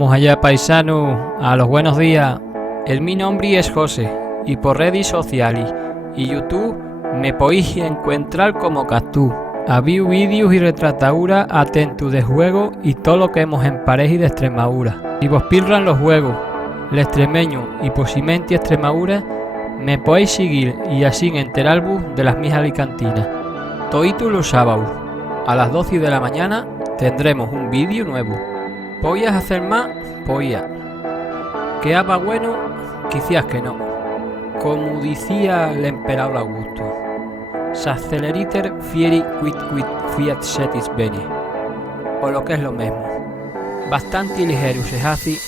Vamos allá, paisano, a los buenos días. El mi nombre es José y por redes sociales y YouTube me podéis encontrar como Castú. Había vídeos y retrataduras atentos de juegos y todo lo que hemos en pareja y de Extremadura. Si vos pillan los juegos, el extremeño y posiblemente Extremadura, me podéis seguir y así enteraros de las mis alicantinas. Todos los sábados a las 12 de la mañana tendremos un vídeo nuevo. ¿Podías hacer más? Podía. ¿Que haga bueno? Quizás que no. Como decía el emperador Augusto, s'acceleriter fieri quid fiat setis bene. O lo que es lo mismo, bastante ligero se hace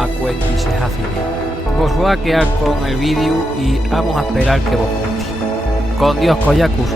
a cuenti se hace bien. Vos voy a quedar con el vídeo y vamos a esperar que vos guste. Con Dios, Coyacus.